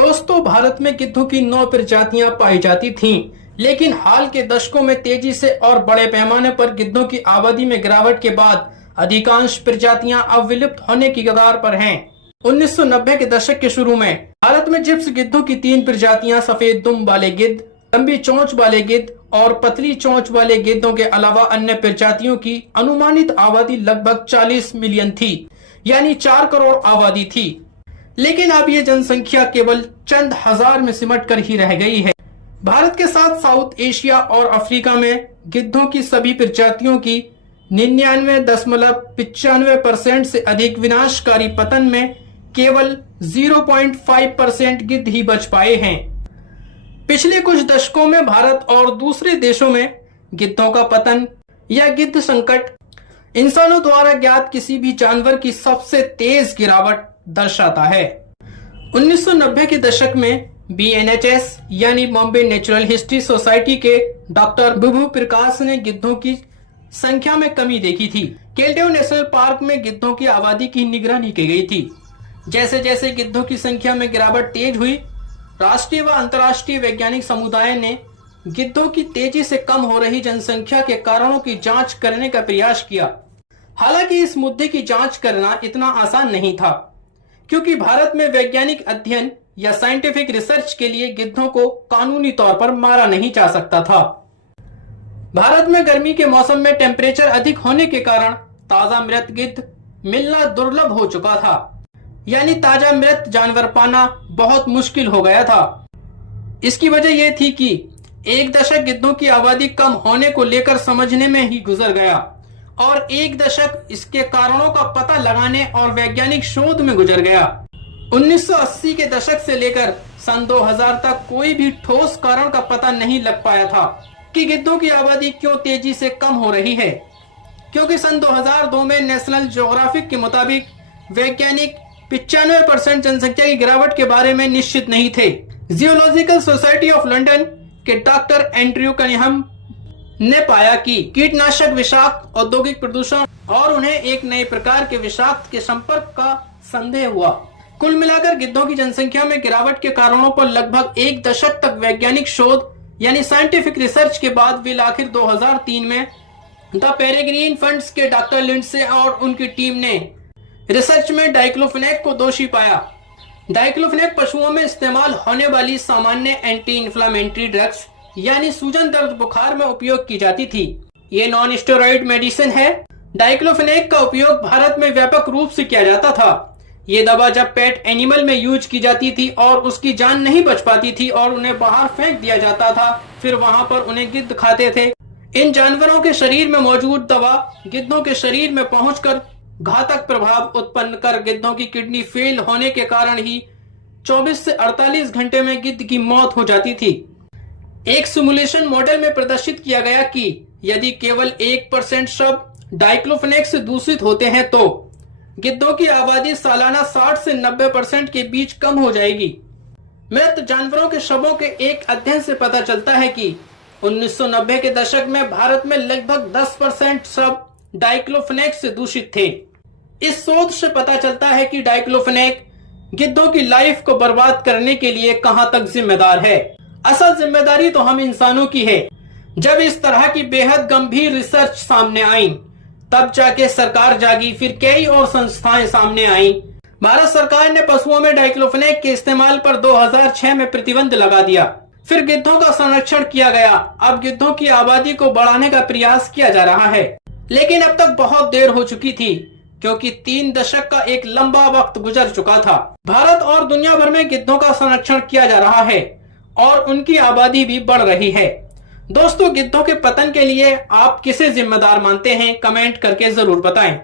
दोस्तों, भारत में गिद्धों की 9 प्रजातियां पाई जाती थीं, लेकिन हाल के दशकों में तेजी से और बड़े पैमाने पर गिद्धों की आबादी में गिरावट के बाद अधिकांश प्रजातियां अब विलुप्त होने की कगार पर हैं। 1990 के दशक के शुरू में भारत में जिप्स गिद्धों की 3 प्रजातियां सफेद दुम वाले गिद्ध, लंबी चोंच वाले गिद्ध और पतली चोंच वाले गिद्धों के अलावा अन्य प्रजातियों की अनुमानित आबादी लगभग 40 मिलियन थी, यानी 4 करोड़ आबादी थी। लेकिन अब ये जनसंख्या केवल चंद हजार में सिमट कर ही रह गई है। भारत के साथ साउथ एशिया और अफ्रीका में गिद्धों की सभी प्रजातियों की 99.95% से अधिक विनाशकारी पतन में केवल 0.5% गिद्ध ही बच पाए हैं। पिछले कुछ दशकों में भारत और दूसरे देशों में गिद्धों का पतन या गिद्ध संकट इंसानों द्वारा ज्ञात किसी भी जानवर की सबसे तेज गिरावट दर्शाता है। 1990 के दशक में BNHS यानी बॉम्बे नेचुरल हिस्ट्री सोसाइटी के डॉक्टर बुभु प्रकाश ने गिद्धों की संख्या में कमी देखी थी। केल्डेव नेशनल पार्क में गिद्धों की आबादी की निगरानी की गई थी। जैसे जैसे गिद्धों की संख्या में गिरावट तेज हुई, राष्ट्रीय व अंतर्राष्ट्रीय वैज्ञानिक समुदाय ने गिद्धों की तेजी से कम हो रही जनसंख्या के कारणों की जांच करने का प्रयास किया। हालांकि इस मुद्दे की जांच करना इतना आसान नहीं था, क्योंकि भारत में वैज्ञानिक अध्ययन या साइंटिफिक रिसर्च के लिए गिद्धों को कानूनी तौर पर मारा नहीं जा सकता था। भारत में गर्मी के मौसम में टेम्परेचर अधिक होने के कारण ताजा मृत गिद्ध मिलना दुर्लभ हो चुका था, यानी ताजा मृत जानवर पाना बहुत मुश्किल हो गया था। इसकी वजह यह थी कि एक दशक गिद्धों की आबादी कम होने को लेकर समझने में ही गुजर गया और एक दशक इसके कारणों का पता लगाने और वैज्ञानिक शोध में गुजर गया। 1980 के दशक से लेकर सन 2000 तक कोई भी ठोस कारण का पता नहीं लग पाया था कि गिद्धों की आबादी क्यों तेजी से कम हो रही है, क्योंकि सन 2002 में नेशनल ज्योग्राफिक के मुताबिक वैज्ञानिक 95% जनसंख्या की गिरावट के बारे में निश्चित नहीं थे। जियोलॉजिकल सोसाइटी ऑफ लंदन के डॉक्टर एंड्रयू कनिंघम ने पाया कि कीटनाशक, विषाक्त औद्योगिक प्रदूषण और उन्हें एक नए प्रकार के विषाक्त के संपर्क का संदेह हुआ। कुल मिलाकर गिद्धों की जनसंख्या में गिरावट के कारणों पर लगभग एक दशक तक वैज्ञानिक शोध यानी साइंटिफिक रिसर्च के बाद बिल आखिर 2003 में द पेरेग्रीन फंड्स के डॉक्टर लिंडसे और उनकी टीम ने रिसर्च में डाइक्लोफेनेक को दोषी पाया। डाइक्लोफेनेक पशुओं में इस्तेमाल होने वाली सामान्य एंटी इंफ्लेमेटरी ड्रग्स यानी सूजन दर्द बुखार में उपयोग की जाती थी। ये नॉन स्टेरॉइड मेडिसिन है। डाइक्लोफेनेक का उपयोग भारत में व्यापक रूप से किया जाता था। ये दवा जब पेट एनिमल में यूज की जाती थी और उसकी जान नहीं बच पाती थी और उन्हें बाहर फेंक दिया जाता था, फिर वहां पर उन्हें गिद्ध खाते थे। इन जानवरों के शरीर में मौजूद दवा गिद्धों के शरीर में पहुंचकर घातक प्रभाव उत्पन्न कर गिद्धों की किडनी फेल होने के कारण ही 24 से 48 घंटे में गिद्ध की मौत हो जाती थी। एक सिमुलेशन मॉडल में प्रदर्शित किया गया कि यदि केवल 1% शव डाइक्लोफेनेक से दूषित होते हैं तो गिद्धों की आबादी सालाना 60 से 90% के बीच कम हो जाएगी। मृत जानवरों के शवों के एक अध्ययन से पता चलता है कि 1990 के दशक में भारत में लगभग 10% शव डाइक्लोफेनेक से दूषित थे। इस शोध से पता चलता है कि डाइक्लोफेनेक गिद्धों की लाइफ को बर्बाद करने के लिए कहां तक जिम्मेदार है। असल जिम्मेदारी तो हम इंसानों की है। जब इस तरह की बेहद गंभीर रिसर्च सामने आई, तब जाके सरकार जागी, फिर कई और संस्थाएं सामने आई। भारत सरकार ने पशुओं में डाइक्लोफेनेक के इस्तेमाल पर 2006 में प्रतिबंध लगा दिया। फिर गिद्धों का संरक्षण किया गया। अब गिद्धों की आबादी को बढ़ाने का प्रयास किया जा रहा है, लेकिन अब तक बहुत देर हो चुकी थी, क्योंकि 3 दशक का एक लंबा वक्त गुजर चुका था। भारत और दुनिया भर में गिद्धों का संरक्षण किया जा रहा है और उनकी आबादी भी बढ़ रही है। दोस्तों, गिद्धों के पतन के लिए आप किसे जिम्मेदार मानते हैं? कमेंट करके जरूर बताएं।